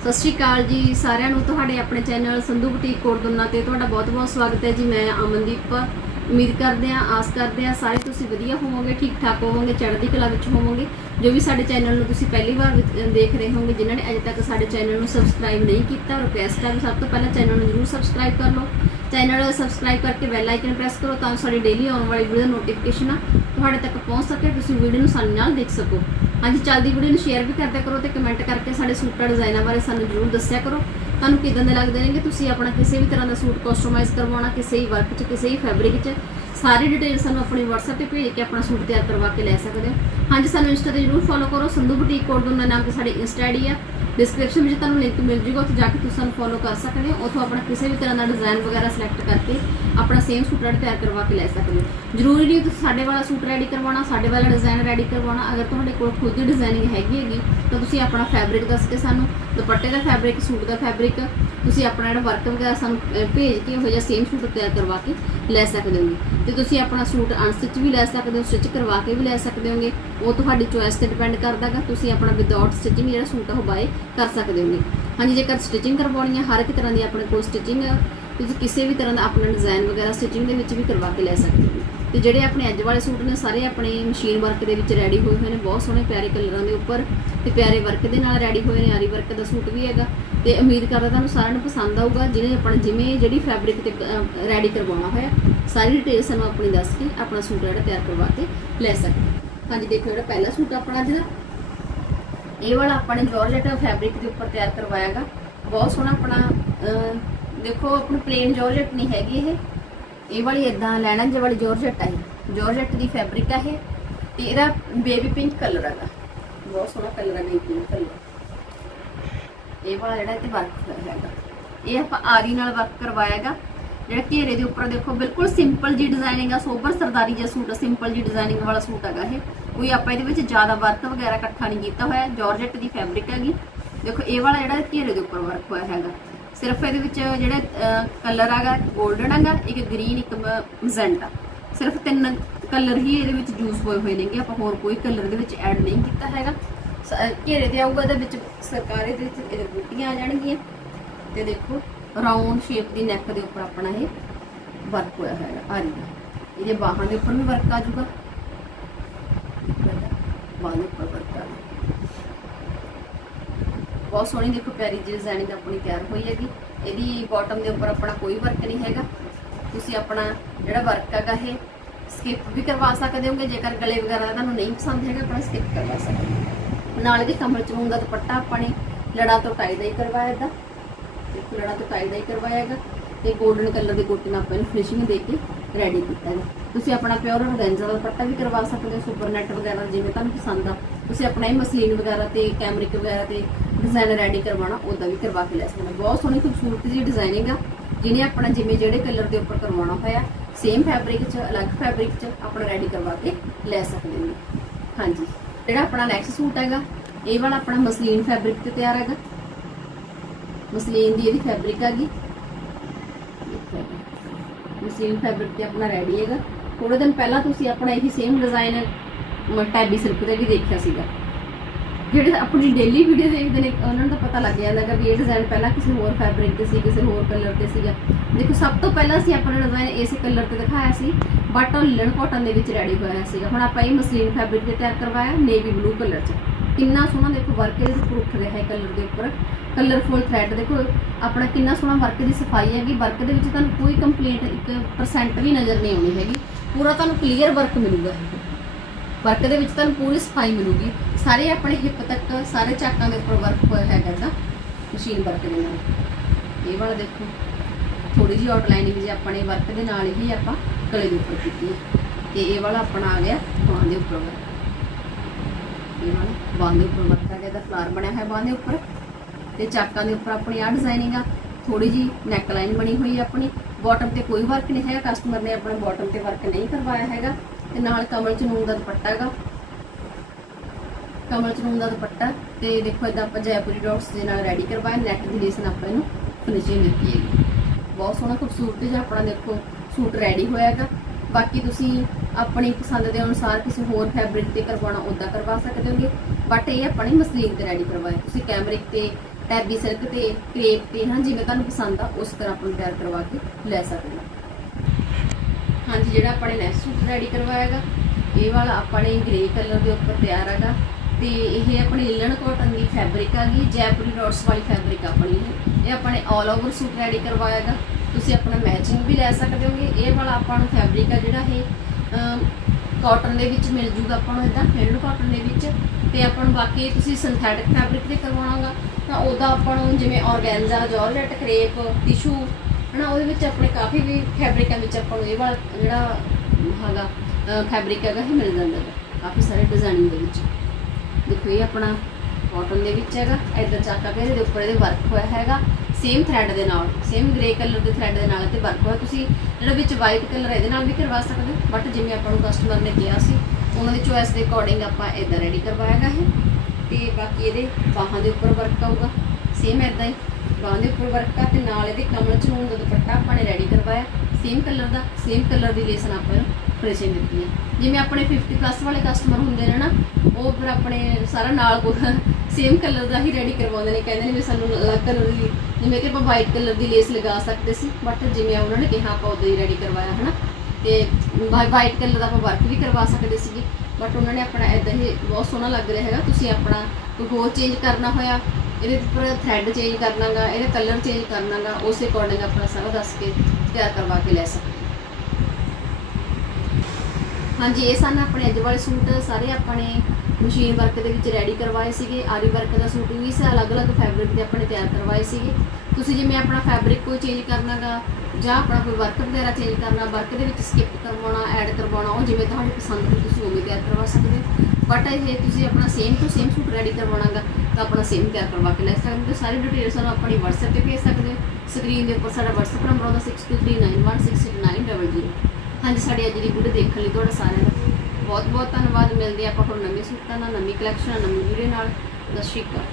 ਸਤਿ ਸ਼੍ਰੀ ਅਕਾਲ ਜੀ ਸਾਰਿਆਂ ਨੂੰ, ਤੁਹਾਡੇ ਆਪਣੇ ਚੈਨਲ ਸੰਧੂ ਬੁਟੀਕ ਕੋਟਦੁਨਾ ਤੇ ਤੁਹਾਡਾ ਬਹੁਤ-ਬਹੁਤ ਸਵਾਗਤ ਹੈ ਜੀ। ਮੈਂ ਅਮਨਦੀਪ, ਉਮੀਦ ਕਰਦੇ ਹਾਂ, ਆਸ ਕਰਦੇ ਹਾਂ ਸਾਰੇ ਤੁਸੀਂ ਵਧੀਆ ਹੋਵੋਗੇ, ਠੀਕ ਠਾਕ ਹੋਵੋਗੇ, ਚੜ੍ਹਦੀ ਕਲਾ ਵਿੱਚ ਹੋਵੋਗੇ। ਜੋ ਵੀ ਸਾਡੇ ਚੈਨਲ ਨੂੰ ਤੁਸੀਂ ਪਹਿਲੀ ਵਾਰ ਦੇਖ ਰਹੇ ਹੋਵੋਗੇ, ਜਿਨ੍ਹਾਂ ਨੇ ਅਜੇ ਤੱਕ ਸਾਡੇ ਚੈਨਲ ਨੂੰ ਸਬਸਕ੍ਰਾਈਬ ਨਹੀਂ ਕੀਤਾ ਰਿਕੁਐਸਟ ਹੈ ਵੀ ਸਭ ਤੋਂ ਪਹਿਲਾਂ ਚੈਨਲ ਨੂੰ ਜਰੂਰ ਸਬਸਕ੍ਰਾਈਬ ਕਰ ਲਓ। ਚੈਨਲ ਸਬਸਕ੍ਰਾਈਬ ਕਰਕੇ ਬੈਲ ਆਈਕਨ ਪ੍ਰੈਸ ਕਰੋ ਤਾਂ ਸਾਡੀ ਡੇਲੀ ਆਉਣ ਵਾਲੀ ਵੀਡੀਓ ਦਾ ਨੋਟੀਫਿਕੇਸ਼ਨ ਆ, ਤੁਹਾਡੇ ਤੱਕ ਪਹੁੰਚ ਸਕੇ, ਤੁਸੀਂ ਵੀਡੀਓ ਨੂੰ ਸਾਡੇ ਨਾਲ ਦੇਖ ਸਕੋ। ਹਾਂਜੀ ਚੱਲਦੀ ਵੀਡੀਓ ਨੂੰ ਸ਼ੇਅਰ ਵੀ ਕਰਦਿਆ ਕਰੋ ਤੇ ਕਮੈਂਟ ਕਰਕੇ ਸਾਡੇ ਸੂਟਾਂ ਡਿਜ਼ਾਈਨਾਂ ਬਾਰੇ ਸਾਨੂੰ ਜਰੂਰ ਦੱਸਿਆ ਕਰੋ। ਤੁਹਾਨੂੰ ਕਿਦਾਂ ਦੇ ਲੱਗਦੇ ਨੇਗੇ? ਤੁਸੀਂ ਆਪਣਾ ਕਿਸੇ ਵੀ ਤਰ੍ਹਾਂ ਦਾ ਸੂਟ ਕਸਟਮਾਈਜ਼ ਕਰਵਾਉਣਾ, ਕਿਸੇ ਵੀ ਵਰਕ 'ਚ, ਕਿਸੇ ਵੀ ਫੈਬਰਿਕ 'ਚ? ਸਾਰੀ ਡਿਟੇਲ ਸਾਨੂੰ ਆਪਣੇ WhatsApp ਤੇ ਭੇਜ ਕੇ ਆਪਣਾ ਸੂਟ ਤਿਆਰ ਕਰਵਾ ਕੇ ਲੈ ਸਕਦੇ ਹੋ। ਹਾਂਜੀ, ਸਾਨੂੰ ਇੰਸਟਾ ਤੇ ਜਰੂਰ ਫੋਲੋ ਕਰੋ। ਸੰਧੂ ਬੁਟੀਕ ਕੋਡ ਦਾ ਨਾਮ ਤੇ ਸਾਡੀ ਇੰਸਟਾ ਆਈਡੀ ਆ। ਡਿਸਕ੍ਰਿਪਸ਼ਨ ਵਿੱਚ ਤੁਹਾਨੂੰ ਲਿੰਕ ਮਿਲ ਜੂਗਾ। ਉੱਥੇ ਜਾ ਕੇ ਤੁਸੀਂ ਸਾਨੂੰ ਫੋਲੋ ਕਰ ਸਕਦੇ ਹੋ। ਉੱਥੋਂ ਆਪਣਾ ਕਿਸੇ ਵੀ ਤਰ੍ਹਾਂ ਦਾ ਡਿਜ਼ਾਈਨ ਵਗੈਰਾ ਸਿਲੈਕਟ ਕਰਕੇ ਆਪਣਾ ਸੇਮ ਸੂਟ ਰੈਡੀ ਤਿਆਰ ਕਰਵਾ ਕੇ ਲੈ ਸਕਦੇ ਹੋ। ਜ਼ਰੂਰੀ ਨਹੀਂ ਤੁਸੀਂ ਸਾਡੇ ਵਾਲਾ ਸੂਟ ਰੈਡੀ ਕਰਵਾਉਣਾ, ਸਾਡੇ ਵਾਲਾ ਡਿਜ਼ਾਈਨ ਰੈਡੀ ਕਰਵਾਉਣਾ। ਅਗਰ ਤੁਹਾਡੇ ਕੋਲ ਖੁਦ ਦੀ ਡਿਜ਼ਾਈਨਿੰਗ ਹੈਗੀ ਹੈਗੀ, ਤਾਂ ਤੁਸੀਂ ਆਪਣਾ ਫੈਬਰਿਕ ਦੱਸ ਕੇ ਸਾਨੂੰ ਦੁਪੱਟੇ ਦਾ ਫੈਬਰਿਕ ਸੂਟ ਦਾ ਫੈਬਰਿਕ ਤੁਸੀਂ ਆਪਣਾ ਜਿਹੜਾ ਵਰਕ ਵਗੈਰਾ ਸਾਨੂੰ ਭੇਜ ਕੇ ਉਹ ਜਿਹਾ ਸੇਮ ਸੂਟ ਤਿਆਰ ਕਰਵਾ ਕੇ ਲੈ ਸਕਦੇ ਹੋ। ਤੇ ਤੁਸੀਂ ਆਪਣਾ ਸੂਟ ਅਨਸਟਿਚ ਵੀ ਲੈ ਸਕਦੇ ਹੋ, ਸਟਿਚ ਕਰਵਾ ਕੇ ਵੀ ਲੈ ਸਕਦੇ ਹੋਗੇ। ਉਹ ਤੁਹਾਡੀ ਚੋਇਸ ਤੇ ਡਿਪੈਂਡ ਕਰਦਾਗਾ, ਤੁਸੀਂ ਆਪਣਾ ਵਿਦਆਊਟ ਸਟਿਚਿੰਗ ਜਿਹੜਾ ਸੂਟ ਆ ਉਹ ਬਾਏ ਕਰ ਸਕਦੇ ਹੋਗੇ। ਹਾਂਜੀ, ਜੇਕਰ ਸਟਿਚਿੰਗ ਕਰਵਾਉਣੀ ਹੈ ਹਰ ਇੱਕ ਤਰ੍ਹਾਂ ਦੀ ਆਪਣੇ ਕੋਲ ਸਟਿਚਿੰਗ ਤੁਸੀਂ ਕਿਸੇ ਵੀ ਤਰ੍ਹਾਂ ਦਾ ਆਪਣਾ ਡਿਜ਼ਾਈਨ ਵਗੈਰਾ ਸਟਿਚਿੰਗ ਦੇ ਵਿੱਚ ਵੀ ਕਰਵਾ ਕੇ ਲੈ ਸਕਦੇ ਹੋ ਤੇ ਜਿਹੜੇ ਆਪਣੇ ਅੱਜ ਵਾਲੇ ਸੂਟ ਨੇ, ਸਾਰੇ ਆਪਣੇ ਮਸ਼ੀਨ ਵਰਕ ਦੇ ਵਿੱਚ ਰੈਡੀ ਹੋਏ ਹੋਏ ਨੇ, ਬਹੁਤ ਸੋਹਣੇ ਪਿਆਰੇ ਕਲਰਾਂ ਦੇ ਉੱਪਰ ਤੇ ਪਿਆਰੇ ਵਰਕ ਦੇ ਨਾਲ ਰੈਡੀ ਹੋਏ ਨੇ, ਆਰੀ ਵਰਕ ਦਾ ਸੂਟ ਵੀ ਹੈਗਾ। ਤੇ ਉਮੀਦ ਕਰਦਾ ਤੁਹਾਨੂੰ ਸਾਰਿਆਂ ਨੂੰ ਪਸੰਦ ਆਊਗਾ ਜਿਹਨੇ ਆਪਣਾ ਜਿਵੇਂ ਜਿਹੜੀ ਫੈਬਰਿਕ ਤੇ ਰੈਡੀ ਕਰਵਾਉਣਾ ਹੋਇਆ ਸਾਰੀ ਡਿਟੇਲ ਸਾਨੂੰ ਆਪਣੀ ਦੱਸ ਕੇ ਆਪਣਾ ਸੂਟ ਜਿਹੜਾ ਤਿਆਰ ਕਰਵਾ ਕੇ ਲੈ ਸਕਦੇ ਹਾਂਜੀ, ਦੇਖੋ ਜਿਹੜਾ ਪਹਿਲਾ ਸੂਟ ਆਪਣਾ ਅੱਜ ਦਾ, ਇਹ ਵਾਲਾ ਆਪਾਂ ਨੇ ਜਾਰਜਟ ਫੈਬਰਿਕ ਦੇ ਉੱਪਰ ਤਿਆਰ ਕਰਵਾਇਆਗਾ। ਬਹੁਤ ਸੋਹਣਾ ਆਪਣਾ ਦੇਖੋ ਆਪਣੀ ਪਲੇਨ ਜਾਰਜਟ ਨਹੀਂ ਹੈਗੀ ਇਹ। ਇਹ ਵਾਲੀ ਇਦਾਂ ਲੈਣਾ ਜੇ ਵਾਲੀ ਜਾਰਜਟ ਹੈ ਜਾਰਜਟ ਦੀ ਫੈਬਰਿਕ ਹੈ ਇਹ ਤੇ ਇਹਦਾ ਬੇਬੀ ਪਿੰਕ ਕਲਰ ਹੈਗਾ ਬਹੁਤ ਸੋਹਣਾ ਕਲਰ ਹੈ ਬੇਬੀ ਪਿੰਕ ਕਲਰ ਇਹ ਵਾਲਾ ਜਿਹੜਾ ਤੇ ਵਰਕ ਹੈਗਾ। ਇਹ ਆਪਾਂ ਆਰੀ ਨਾਲ ਵਰਕ ਕਰਵਾਇਆਗਾ। ਜਿਹੜਾ ਘੇਰੇ ਦੇ ਉੱਪਰ ਦੇਖੋ, ਬਿਲਕੁਲ ਸਿੰਪਲ ਜੀ ਡਿਜ਼ਾਈਨਿੰਗ ਆ, ਸੋਬਰ ਸਰਦਾਰੀ ਜਿਹਾ ਸੂਟ ਸਿੰਪਲ ਜੀ ਡਿਜ਼ਾਈਨਿੰਗ ਵਾਲਾ ਸੂਟ ਹੈਗਾ ਇਹ। ਕੋਈ ਆਪਾਂ ਇਹਦੇ ਵਿੱਚ ਜ਼ਿਆਦਾ ਵਰਕ ਵਗੈਰਾ ਇਕੱਠਾ ਨਹੀਂ ਕੀਤਾ ਹੋਇਆ ਜਾਰਜਟ ਦੀ ਫੈਬਰਿਕ ਹੈਗੀ। ਦੇਖੋ, ਇਹ ਵਾਲਾ ਜਿਹੜਾ ਘੇਰੇ ਦੇ ਉੱਪਰ ਵਰਕ ਹੋਇਆ ਹੈਗਾ। ਸਿਰਫ ਇਹਦੇ ਵਿੱਚ ਜਿਹੜੇ ਕਲਰ ਹੈਗਾ 골ਡਨ ਹੈਗਾ, ਇੱਕ ਗ੍ਰੀਨ ਇੱਕ ਮਜ਼ੈਂਟਾ ਸਿਰਫ ਤਿੰਨ ਕਲਰ ਹੀ ਇਹਦੇ ਵਿੱਚ ਯੂਜ਼ ਹੋਏ ਹੋਏ ਨੇਗੇ, ਆਪਾਂ ਹੋਰ ਕੋਈ ਕਲਰ ਦੇ ਵਿੱਚ ਐਡ ਨਹੀਂ ਕੀਤਾ ਹੈਗਾ। ਘੇਰੇ ਤੇ ਆਊਗਾ, ਇਹਦੇ ਵਿੱਚ ਸਰਕਾਰੇ ਦੇ ਵਿੱਚ ਇਹਦੇ ਬੂਟੀਆਂ ਆ ਜਾਣਗੀਆਂ। ਤੇ ਦੇਖੋ ਰਾਉਂਡ ਸ਼ੇਪ ਦੀ ਨੈਕ ਦੇ ਉੱਪਰ ਆਪਣਾ ਇਹ ਵਰਕ ਹੋਇਆ ਹੈਗਾ ਆਰੀ ਦਾ। ਇਹਦੇ ਬਾਹਾਂ ਦੇ ਉੱਪਰ ਵੀ ਵਰਕ ਆ ਜਾਊਗਾ। ਬਾਹਾਂ ਦੇ ਉੱਪਰ ਵਰਕ ਆ ਬਹੁਤ ਸੋਹਣੀ ਦੇਖੋ ਪਿਆਰੀ ਜਿਹੀ ਡਿਜ਼ਾਈਨਿੰਗ ਆਪਣੀ ਤਿਆਰ ਹੋਈ ਹੈਗੀ। ਇਹਦੀ ਬਾਟਮ ਦੇ ਉੱਪਰ ਆਪਣਾ ਕੋਈ ਵਰਕ ਨਹੀਂ ਹੈਗਾ। ਤੁਸੀਂ ਆਪਣਾ ਜਿਹੜਾ ਵਰਕ ਹੈਗਾ ਇਹ ਸਕਿਪ ਵੀ ਕਰਵਾ ਸਕਦੇ ਹੋਗੇ, ਜੇਕਰ ਗਲੇ ਵਗੈਰਾ ਦਾ ਤੁਹਾਨੂੰ ਨਹੀਂ ਪਸੰਦ ਹੈਗਾ, ਆਪਣਾ ਸਕਿਪ ਕਰਵਾ ਸਕਦੇ ਨਾਲ ਇਹਦੇ ਕਮਰ ਚ ਦਾ ਦੁਪੱਟਾ ਆਪਾਂ ਨੇ ਲੜਾ ਤੋਂ ਟਾਈ ਦਾ ਹੀ ਕਰਵਾਇਆ ਇਹਦਾ। ਦੇਖੋ ਲੜਾ ਤੋਂ ਟਾਈ ਦਾ ਹੀ ਕਰਵਾਇਆ ਹੈਗਾ ਤੇ 골ਡਨ ਕਲਰ ਦੇ ਕੋਟੀ ਨਾਲ ਆਪਾਂ ਇਹਨੂੰ ਫਿਨਿਸ਼ਿੰਗ ਦੇ ਕੇ ਰੈਡੀ ਕੀਤਾ ਹੈ ਤੁਸੀਂ ਆਪਣਾ ਪਿਓਰ ਔਰਗੈਂਜ਼ਾ ਦਾ ਪੱਟਾ ਵੀ ਕਰਵਾ ਸਕਦੇ ਹੋ ਸੁਪਰ ਨੈਟ ਵਗੈਰਾ ਜਿਵੇਂ ਤੁਹਾਨੂੰ ਪਸੰਦ ਆ। ਤੁਸੀਂ ਆਪਣਾ ਹੀ ਮਸਲੀਨ ਵਗੈਰਾ ਤੇ ਕੈਮਰਿਕ ਵਗੈਰਾ ਤੇ ਡਿਜ਼ਾਈਨ ਰੈਡੀ ਕਰਵਾਉਣਾ ਉਹਦਾ ਵੀ ਕਰਵਾ ਕੇ ਲੈ ਸਕਦੇ ਹੋ। ਬਹੁਤ ਸੋਹਣੀ ਖੂਬਸੂਰਤ ਜੀ ਡਿਜ਼ਾਈਨਿੰਗ ਆ। ਜਿਹਨੇ ਆਪਣਾ ਜਿਵੇਂ ਜਿਹੜੇ ਕਲਰ ਦੇ ਉੱਪਰ ਕਰਵਾਉਣਾ ਹੋਇਆ ਸੇਮ ਫੈਬਰਿਕ 'ਚ, ਅਲੱਗ ਫੈਬਰਿਕ 'ਚ ਆਪਣਾ ਰੈਡੀ ਕਰਵਾ ਕੇ ਲੈ ਸਕਦੇ ਹੋ। ਹਾਂਜੀ। ਜਿਹੜਾ ਆਪਣਾ ਨੈਕਸਟ ਸੂਟ ਹੈਗਾ, ਇਹ ਵਾਲਾ ਆਪਣਾ ਮਸਲੀਨ ਫੈਬਰਿਕ ਤੇ ਤਿਆਰ ਹੈਗਾ। ਮਸਲੀਨ ਦੀ ਇਹਦੀ ਫੈਬਰਿਕ ਹੈਗੀ ਮਸਲੀਨ ਫੈਬਰਿਕ ਤੇ ਆਪਣਾ ਰੈਡੀ ਹੈਗਾ। ਥੋੜੇ ਦਿਨ ਪਹਿਲਾਂ ਤੁਸੀਂ ਆਪਣਾ ਇਹੀ ਸੇਮ ਡਿਜ਼ਾਈਨ ਟੈਬੀ ਸਿਲਕ ਤੇ ਵੀ ਦੇਖਿਆ ਸੀਗਾ। ਜਿਹੜੇ ਆਪਣੀ ਡੇਲੀ ਵੀਡੀਓ ਦੇਖਦੇ ਨੇ, ਉਹਨਾਂ ਨੂੰ ਤਾਂ ਪਤਾ ਲੱਗ ਜਾਂਦਾ ਹੈਗਾ ਵੀ ਇਹ ਡਿਜ਼ਾਈਨ ਪਹਿਲਾਂ ਕਿਸੇ ਹੋਰ ਫੈਬਰਿਕ ਤੇ ਸੀ, ਕਿਸੇ ਹੋਰ ਕਲਰ ਤੇ ਸੀਗਾ। ਦੇਖੋ, ਸਭ ਤੋਂ ਪਹਿਲਾਂ ਅਸੀਂ ਆਪਣਾ ਡਿਜ਼ਾਈਨ ਇਸੇ ਕਲਰ ਤੇ ਦਿਖਾਇਆ ਸੀ ਬਟ ਉਹ ਲਿਲਨ ਕਾਟਨ ਦੇ ਵਿੱਚ ਰੈਡੀ ਹੋਇਆ ਸੀਗਾ। ਹੁਣ ਆਪਾਂ ਇਹ ਮਸਲੀਨ ਫੈਬਰਿਕ ਤੇ ਤਿਆਰ ਕਰਵਾਇਆ ਨੇਵੀ ਬਲੂ ਕਲਰ 'ਚ। ਕਿੰਨਾ ਸੋਹਣਾ ਦੇਖੋ ਵਰਕ ਇਹਦੇ ਉੱਪਰ ਉੱਠ ਰਿਹਾ ਹੈ ਕਲਰ ਦੇ ਉੱਪਰ। ਕਲਰਫੁਲ ਥ੍ਰੈਡ ਦੇਖੋ, ਆਪਣਾ ਕਿੰਨਾ ਸੋਹਣਾ ਵਰਕ ਦੀ ਸਫ਼ਾਈ ਹੈਗੀ। ਵਰਕ ਦੇ ਵਿੱਚ ਤੁਹਾਨੂੰ ਕੋਈ ਕੰਪਲੇਂਟ 1% ਵੀ ਨਜ਼ਰ ਨਹੀਂ ਆਉਣੀ ਹੈਗੀ। ਪੂਰਾ ਤੁਹਾਨੂੰ ਕਲੀਅਰ ਵਰਕ ਮਿਲੂਗਾ। ਵਰਕ ਦੇ ਵਿੱਚ ਤੁਹਾਨੂੰ ਪੂਰੀ ਸਫ਼ਾਈ ਮਿਲੂਗੀ। ਸਾਰੇ ਆਪਣੇ ਹਿੱਪ ਤੱਕ, ਸਾਰੇ ਚਾਕਾਂ ਦੇ ਉੱਪਰ ਵਰਕ ਹੋਇਆ ਹੈਗਾ ਦਾ ਮਸ਼ੀਨ ਵਰਕ ਦੇ ਨਾਲ। ਇਹ ਵਾਲਾ ਦੇਖੋ ਥੋੜੀ ਜਿਹੀ ਆਊਟਲਾਈਨਿੰਗ ਜੀ ਆਪਣੇ ਵਰਕ ਦੇ ਨਾਲ ਹੀ ਆਪਾਂ ਗਲੇ ਦੇ ਉੱਪਰ ਕੀਤੀ ਹੈ। ਤੇ ਇਹ ਵਾਲਾ ਆਪਣਾ ਆ ਗਿਆ, ਬਾਂਹ ਦੇ ਉੱਪਰ ਵਰਕ ਇਹ ਵਾਲਾ ਬਾਂਹ ਦੇ ਉੱਪਰ ਵਰਕ ਆ ਗਿਆ ਫਲਾਰ ਬਣਿਆ ਹੋਇਆ ਬਾਂਹ ਦੇ ਉੱਪਰ। ਤੇ ਚਾਕਾਂ ਦੇ ਉੱਪਰ ਆਪਣੀ ਆ ਡਿਜ਼ਾਈਨਿੰਗ ਆ। ਥੋੜੀ ਜੀ ਨੈਕ ਲਾਈਨ ਬਣੀ ਹੋਈ ਹੈ ਆਪਣੀ। ਬਾਟਮ ਤੇ ਕੋਈ ਵਰਕ ਨਹੀਂ ਹੈਗਾ। ਕਸਟਮਰ ਨੇ ਆਪਣੇ ਬਾਟਮ ਤੇ ਵਰਕ ਨਹੀਂ ਕਰਵਾਇਆ ਹੈਗਾ। ਤੇ ਨਾਲ ਕਮਲ ਚਨੂਨ ਦਾ ਦੁਪੱਟਾ ਹੈਗਾ। ਕਮਲ ਚਨੂਨ ਦਾ ਦੁਪੱਟਾ। ਤੇ ਦੇਖੋ ਇਦਾਂ ਆਪਾਂ ਜੈਪੁਰੀ ਡਾਟਸ ਦੇ ਨਾਲ ਰੈਡੀ ਕਰਵਾਇਆ। ਨੈਟ ਦੀ ਲੇਸ ਆਪਾਂ ਇਹਨੂੰ ਫਿਨਿਸ਼ਿੰਗ ਦਿੱਤੀ ਹੈ ਬਹੁਤ ਸੋਹਣਾ ਖੂਬਸੂਰਤ ਜਿਹਾ ਆਪਣਾ ਦੇਖੋ ਸੂਟ ਰੈਡੀ ਹੋਇਆ ਹੈਗਾ। ਬਾਕੀ ਤੁਸੀਂ ਆਪਣੀ ਪਸੰਦ ਦੇ ਅਨੁਸਾਰ ਕਿਸੇ ਹੋਰ ਫੈਬਰਿਕ ਤੇ ਕਰਵਾਉਣਾ ਉਦਾਂ ਕਰਵਾ ਸਕਦੇ ਹੋਗੇ। ਬਟ ਇਹ ਆਪਣੀ ਮਸਲੀਨ ਤੇ ਰੈਡੀ ਕਰਵਾਇਆ ਤੁਸੀਂ ਕੈਮਰਿਕ ਤੇ ਟੈਬੀ ਸਿਲਕ ਤੇ ਕ੍ਰੇਪ ਤੇ, ਹਾਂ, ਜਿਵੇਂ ਤੁਹਾਨੂੰ ਪਸੰਦ ਆ, ਉਸ ਤਰ੍ਹਾਂ ਆਪਾਂ ਨੂੰ ਤਿਆਰ ਕਰਵਾ ਕੇ ਲੈ ਸਕਦੇ ਹੋ। ਹਾਂਜੀ, ਜਿਹੜਾ ਆਪਾਂ ਨੇ ਸੂਟ ਰੈਡੀ ਕਰਵਾਇਆਗਾ ਇਹ ਵਾਲਾ ਆਪਾਂ ਨੇ ਗ੍ਰੇ ਕਲਰ ਦੇ ਉੱਪਰ ਤਿਆਰ ਹੈਗਾ। ਤੇ ਇਹ ਆਪਣੀ ਲਿਲਨ ਕਾਟਨ ਦੀ ਫੈਬਰਿਕ ਹੈਗੀ ਗਈ ਜੈਪੁਰੀ ਡਾਟਸ ਵਾਲੀ ਫੈਬਰਿਕ ਆਪਣੀ। ਇਹ ਇਹ ਆਪਾਂ ਨੇ ਆਲ ਓਵਰ ਸੂਟ ਰੈਡੀ ਕਰਵਾਇਆਗਾ ਤੁਸੀਂ ਆਪਣਾ ਮੈਚਿੰਗ ਵੀ ਲੈ ਸਕਦੇ ਹੋਗੇ। ਇਹ ਵਾਲਾ ਆਪਾਂ ਨੂੰ ਫੈਬਰਿਕ ਆ ਜਿਹੜਾ ਇਹ ਕਾਟਨ ਦੇ ਵਿੱਚ ਮਿਲ ਜੂਗਾ ਆਪਾਂ ਨੂੰ ਇਦਾਂ ਲਿਲਨ ਕਾਟਨ ਦੇ ਵਿੱਚ। ਤੇ ਆਪਾਂ ਨੂੰ ਬਾਕੀ ਤੁਸੀਂ ਸਿੰਥੈਟਿਕ ਫੈਬਰਿਕ ਤੇ ਕਰਵਾਉਣਾਗਾ ਤਾਂ ਉਹਦਾ ਆਪਾਂ ਨੂੰ ਜਿਵੇਂ ਆਰਗੈਂਜ਼ਾ ਜਾਰਜਟ ਕਰੇਪ ਟਿਸ਼ੂ ਹਨਾ, ਉਹਦੇ ਵਿੱਚ ਆਪਣੇ ਕਾਫੀ ਵੀ ਫੈਬਰਿਕਾਂ ਵਿੱਚ ਆਪਾਂ ਨੂੰ ਇਹ ਵਾਲਾ ਜਿਹੜਾ ਹੈਗਾ ਫੈਬਰਿਕ ਹੈਗਾ, ਇਹ ਮਿਲ ਜਾਂਦਾ ਹੈ ਕਾਫੀ ਸਾਰੇ ਡਿਜ਼ਾਈਨਿੰਗ ਦੇ ਵਿੱਚ। ਦੇਖੋ ਇਹ ਆਪਣਾ ਕਾਟਨ ਦੇ ਵਿੱਚ ਹੈਗਾ ਇਦਾਂ ਚਾਕਾ ਕੇ ਇਹਦੇ ਉੱਪਰ ਇਹਦੇ ਵਰਕ ਹੋਇਆ ਹੈਗਾ ਸੇਮ ਥ੍ਰੈਡ ਦੇ ਨਾਲ ਸੇਮ ਗ੍ਰੇ ਕਲਰ ਦੇ ਥ੍ਰੈਡ ਦੇ ਨਾਲ ਤੇ ਵਰਕ ਹੋਇਆ। ਤੁਸੀਂ ਜਿਹੜਾ ਵਿੱਚ ਵਾਈਟ ਕਲਰ ਇਹਦੇ ਨਾਲ ਵੀ ਕਰਵਾ ਸਕਦੇ ਹੋ ਬਟ ਜਿਵੇਂ ਆਪਾਂ ਨੂੰ ਕਸਟਮਰ ਨੇ ਕਿਹਾ ਸੀ, ਉਹਨਾਂ ਦੀ ਚੋਇਸ ਦੇ ਅਕੋਰਡਿੰਗ ਆਪਾਂ ਇਦਾਂ ਰੈਡੀ ਕਰਵਾਇਆਗਾ ਇਹ। ਤੇ ਬਾਕੀ ਇਹਦੇ ਬਾਹਾਂ ਦੇ ਉੱਪਰ ਵਰਕ ਆਊਗਾ ਸੇਮ ਇਦਾਂ ਹੀ, ਬਾਹਾਂ ਦੇ ਉੱਪਰ ਵਰਕ ਆ ਤੇ ਨਾਲ ਇਹਦੇ ਕਮਲ ਚਨੂਨ ਦਾ ਦੁਪੱਟਾ ਆਪਾਂ ਨੇ ਰੈਡੀ ਕਰਵਾਇਆ। ਸੇਮ ਕਲਰ ਦਾ ਸੇਮ ਕਲਰ ਦੀ ਲੇਸਨ ਆਪਾਂ ਨੂੰ ਫਿਨਿਸ਼ਿੰਗ ਦਿੱਤੀ ਹੈ। ਜਿਵੇਂ ਆਪਣੇ 50 ਪਲੱਸ ਵਾਲੇ ਕਸਟਮਰ ਹੁੰਦੇ ਨੇ ਨਾ, ਉਹ ਫਿਰ ਆਪਣੇ ਸਾਰਾ ਨਾਲ ਕੋਲ ਸੇਮ ਕਲਰ ਦਾ ਹੀ ਰੈਡੀ ਕਰਵਾਉਂਦੇ ਨੇ। ਕਹਿੰਦੇ ਨੇ ਵੀ ਸਾਨੂੰ ਅਲੱਗ ਕਲਰ ਦੀ, ਜਿਵੇਂ ਕਿ ਆਪਾਂ ਵਾਈਟ ਕਲਰ ਦੀ ਲੇਸ ਲਗਾ ਸਕਦੇ ਸੀ ਬਟ ਜਿਵੇਂ ਉਹਨਾਂ ਨੇ ਕਿਹਾ, ਆਪਾਂ ਉਦਾਂ ਹੀ ਰੈਡੀ ਕਰਵਾਇਆ, ਹਨਾ? ਤੇ ਵਾਈਟ ਕਲਰ ਦਾ ਆਪਾਂ ਵਰਕ ਵੀ ਕਰਵਾ ਸਕਦੇ ਸੀਗੇ। ਬਟ ਉਹਨਾਂ ਨੇ ਆਪਣਾ ਇਦਾਂ ਹੀ ਬਹੁਤ ਸੋਹਣਾ ਲੱਗ ਰਿਹਾ ਹੈਗਾ। ਤੁਸੀਂ ਆਪਣਾ ਕੋਈ ਹੋਰ ਚੇਂਜ ਕਰਨਾ ਹੋਇਆ, ਇਹਦੇ ਉੱਪਰ ਥ੍ਰੈਡ ਚੇਂਜ ਕਰਨਾਗਾ ਇਹਦਾ ਕਲਰ ਚੇਂਜ ਕਰਨਾਗਾ ਉਸੇ ਅਕੋਰਡਿੰਗ ਆਪਣਾ ਸਾਰਾ ਦੱਸ ਕੇ ਤਿਆਰ ਕਰਵਾ ਕੇ ਲੈ ਸਕਦੇ ਹਾਂਜੀ, ਇਹ ਸਨ ਆਪਣੇ ਅੱਜ ਵਾਲੇ ਸੂਟ। ਸਾਰੇ ਆਪਣੇ ਮਸ਼ੀਨ ਵਰਕ ਦੇ ਵਿੱਚ ਰੈਡੀ ਕਰਵਾਏ ਸੀਗੇ। ਆਰੀ ਵਰਕ ਦਾ ਸੂਟ ਵੀ ਸੇ ਅਲੱਗ-ਅਲੱਗ ਫੈਬਰਿਕ ਦੇ ਆਪਣੇ ਤਿਆਰ ਕਰਵਾਏ ਸੀਗੇ। ਤੁਸੀਂ ਜਿਵੇਂ ਆਪਣਾ ਫੈਬਰਿਕ ਕੋਈ ਚੇਂਜ ਕਰਨਾਗਾ, ਜਾਂ ਆਪਣਾ ਕੋਈ ਵਰਕ ਵਗੈਰਾ ਚੇਂਜ ਕਰਨਾ ਵਰਕ ਦੇ ਵਿੱਚ ਸਕਿਪ ਕਰਵਾਉਣਾ ਐਡ ਕਰਵਾਉਣਾ, ਉਹ ਜਿਵੇਂ ਤੁਹਾਨੂੰ ਪਸੰਦ ਦੀ ਤੁਸੀਂ ਉਵੇਂ ਤਿਆਰ ਕਰਵਾ ਸਕਦੇ ਹੋ। ਬਟ ਇਹ ਤੁਸੀਂ ਆਪਣਾ same to same suit ready ਕਰਵਾਉਣਾਗਾ, ਤਾਂ ਆਪਣਾ ਸੇਮ ਤਿਆਰ ਕਰਵਾ ਕੇ ਲੈ ਸਕਦੇ ਹੋ। ਸਾਰੀ ਡਿਟੇਲ ਸਾਨੂੰ ਆਪਣੀ WhatsApp ਤੇ ਭੇਜ ਸਕਦੇ ਹੋ। ਸਕਰੀਨ ਦੇ ਉੱਪਰ ਸਾਡਾ WhatsApp ਨੰਬਰ ਆਉਂਦਾ 6239166900 ਹਾਂਜੀ, ਸਾਡੀ ਅੱਜ ਦੀ ਵੀਡੀਓ ਦੇਖਣ ਲਈ ਤੁਹਾਡਾ ਸਾਰਿਆਂ ਦਾ ਬਹੁਤ ਬਹੁਤ ਧੰਨਵਾਦ। ਮਿਲਦੇ ਆਪਾਂ ਹੁਣ ਨਵੇਂ ਸੂਟਾਂ ਨਾਲ, ਨਵੀਂ ਕਲੈਕਸ਼ਨ ਨਾਲ, ਨਵੀਂ ਵੀਡੀਓ ਨਾਲ। ਸਤਿ ਸ਼੍ਰੀ ਅਕਾਲ।